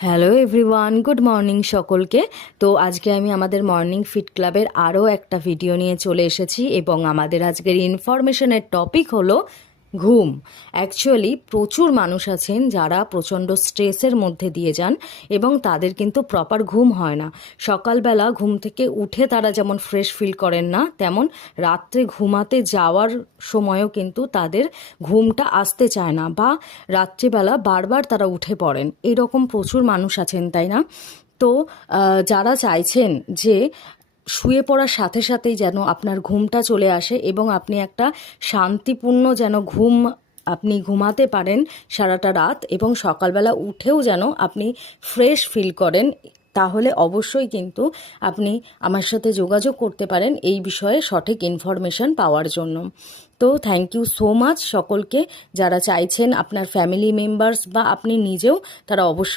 Hello everyone, good morning সকলকে। তো আজকে আমি আমাদের মর্নিং ফিট ক্লাবের আরও একটা ভিডিও নিয়ে চলে এসেছি এবং আমাদের আজকের ইনফরমেশনের টপিক হলো ঘুম। অ্যাকচুয়ালি প্রচুর মানুষ আছেন যারা প্রচণ্ড স্ট্রেসের মধ্যে দিয়ে যান এবং তাদের কিন্তু প্রপার ঘুম হয় না। সকালবেলা ঘুম থেকে উঠে তারা যেমন ফ্রেশ ফিল করেন না, তেমন রাত্রে ঘুমাতে যাওয়ার সময়ও কিন্তু তাদের ঘুমটা আসতে চায় না, বা রাত্রিবেলা বারবার তারা উঠে পড়েন। এরকম প্রচুর মানুষ আছেন, তাই না? তো যারা চাইছেন যে শুয়ে পড়ার সাথে সাথেই যেন আপনার ঘুমটা চলে আসে এবং আপনি একটা শান্তিপূর্ণ যেন ঘুম আপনি ঘুমাতে পারেন সারাটা রাত, এবং সকালবেলা উঠেও যেন আপনি ফ্রেশ ফিল করেন, তাহলে অবশ্যই কিন্তু আপনি আমার সাথে যোগাযোগ করতে পারেন এই বিষয়ে সঠিক ইনফরমেশন পাওয়ার জন্য। তো থ্যাংক ইউ সো মাচ সকলকে, যারা চাইছেন আপনার ফ্যামিলি মেম্বার্স বা আপনি নিজেও, তারা অবশ্যই